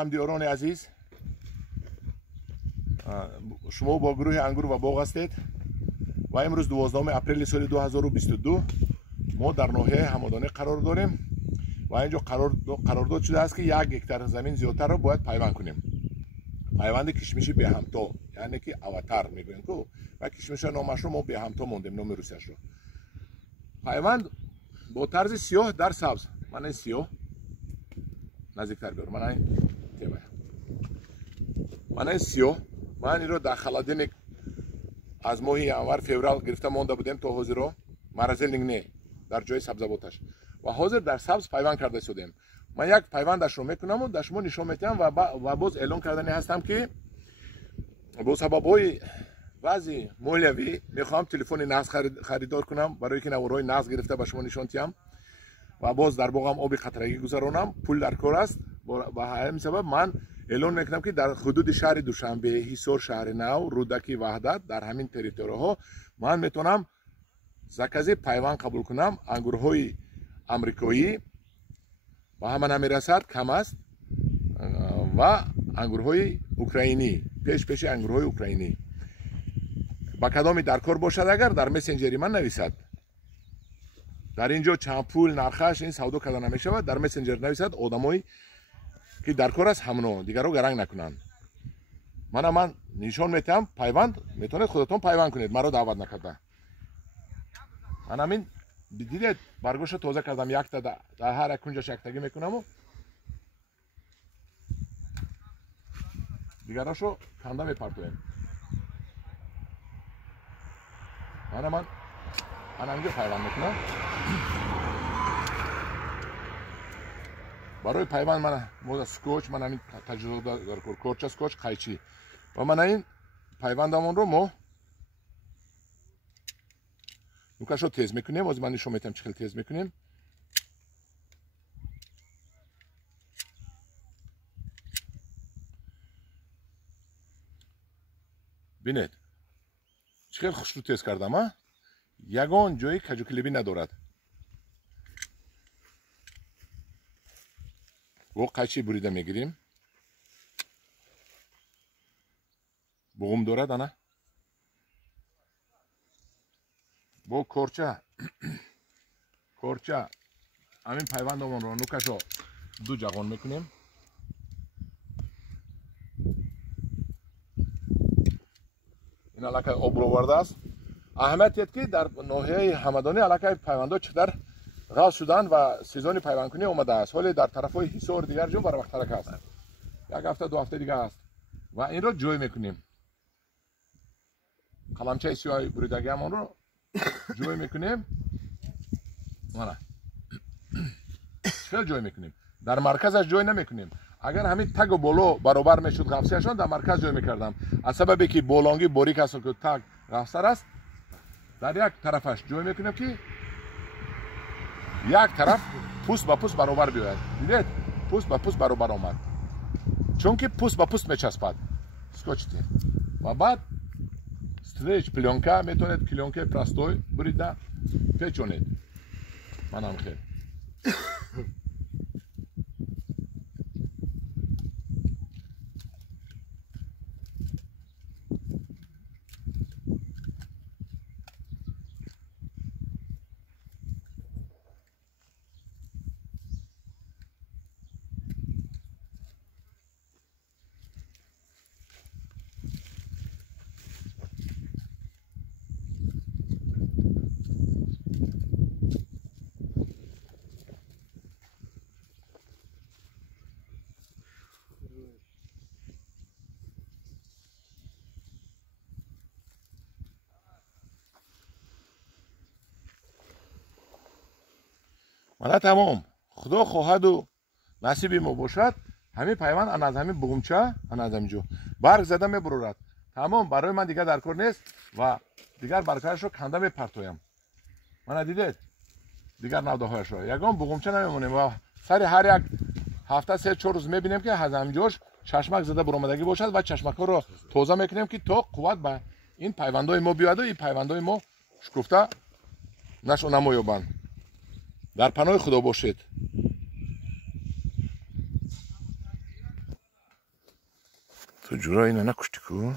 همدیاران عزیز، شما با گروه انگور و باغ هستید و امروز 12 اپریل سال 2022 ما در ناحیه همدانی قرار داریم و اینجا قرارداد شده است که 1 هکتار زمین زیادتر را باید پیوند کنیم. پیوند کشمش به همتا، یعنی که اواتر میگوییم که و کشمش نامش رو ما به همتا موندیم، نام روسیش رو. پیوند با طرز سیاه در سبز. من این سیاه نزدیکتر بیارم. من این سیاه من این رو در خلادین از ماه ینور فوریه گرفته مونده بودیم تا حاضر رو مرزلینگ نه در جای سبزواتش و حاضر در سبز پیوند کرده شدیم. من یک پیوندش رو میکنم و در شما نشون میدم و باز اعلان کردنی هستم که با سبب‌های وضع مالیوی میخوام تلفن نقد خریدار کنم برای که نوارای نقد گرفته به شما نشون دهم و باز در باغم آب خطرگی گذرانم. پول در کار است و همین سبب من اعلان میکنم که در حدود شهر دوشنبه، حصار، شهر نو، رودکی، وحدت در همین تریتوری ها من میتونم زکازی پیوند قبول کنم. انگورهای امریکایی و همه نمیرسد، کم است و انگورهای اوکراینی پیش انگورهای اوکراینی با کدامی در کار باشد اگر در مسنجری من نویسد. در اینجا چند پول نرخش این سودا کرده نمیشود، در مسنجر نویسد آدمایی که در کار است همونو دیگر رو گرنگ نکنن. من نشان میتم پیوند میتونید خودتون پیوند کنید، مرا دعوت نکرده. من همین دیدید برگوش تازه کردم، یک تا در هر یک کنجاش یک تگی میکنم و دیگراشو کنده میپرتویم. من همینجا پیوند میکنم. برای پیوند من موزه سکوچ، من همین تجربه در کورچه سکوچ قیچی و من این پیوندمون رو ما نوکش رو تیز میکنیم. از من نشون میتونم چقدر تیز میکنیم. بینید چقدر خوش رو تیز کردم ها. یگان جایی کجو کلیبی ندارد. با قیچی بریده میگیریم. بغم دارد نه. با کورچه همین پیوندمون رو نوکشو دو جغان میکنیم. این علاقه آب رو ورده است. اهمیت که در ناحیه همدانی علاقه پیوندا چقدر غاز شدن و سیزن پیوند کنی اومده است. حالی در طرف های حصار دیگر جون بر وقت است. یک هفته دو هفته دیگه است و این رو جوی میکنیم. قلمچه سیاه بریدگی همون رو جوی میکنیم. چقدر جوی میکنیم؟ در مرکزش جوی نمیکنیم. اگر همین تگ و بولو برابر میشد غفصهشان در مرکز جوی میکردم. از سببی که بولانگی باریک است که تگ غفصه است، در یک طرفش جوی میکنیم که یک طرف پوست با پوست برابر بیاید. دیدید پوست با پوست برابر آمد، چون که پوست با پوست میچسبد سکوچتی و بعد استریچ پلونکا میتونید کلونکه پلاستوی بریده پیچونید. منم خیر. من تمام خدا خواهد و نصیب ما باشد همین پیوند از همین بغمچه از همینجا برگ زده میبرورد. تمام برای من دیگر در کار نیست و دیگر برگش رو کنده میپرتویم. من دیدید دیگر نودهایش رو یگان بغمچه نمیمونیم و سر هر یک هفته 3-4 روز میبینیم که از همینجاش چشمک زده برآمدگی باشد و چشمک ها رو تازه میکنیم که تا قوت به این پیوندهای ما بیاد و این پیوندهای ما شکفته نشو نمایابند. در پناه خدا باشید. تو جورایی اینا نکشتی کو؟